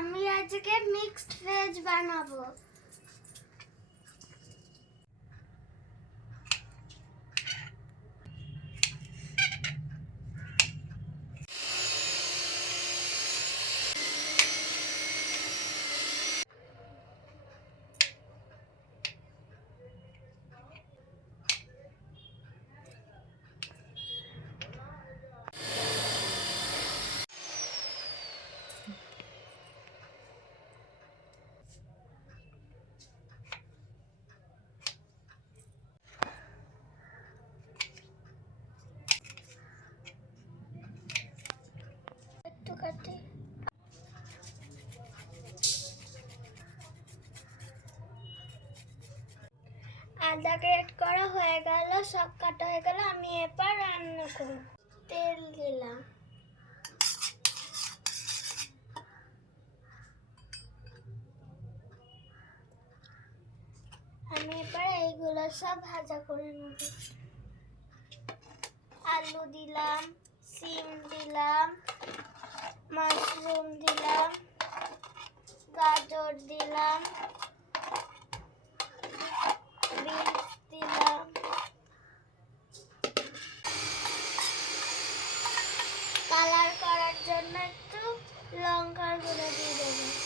আমি আজকে mixed veg বানাবো। আদা গ্রেট করা হয়ে গেল, সব কাটা হয়ে গেল। আমি এবার রান্না করব। তেল দিলাম, আমি এবার এইগুলো সব ভাজা করে নেব। আলু দিলাম, সিম দিলাম, মাশরুম দিলাম, গাজর দিলাম, বিনস দিলাম, কালার করার জন্য একটু লঙ্কার গুঁড়ো দিয়ে দেবো।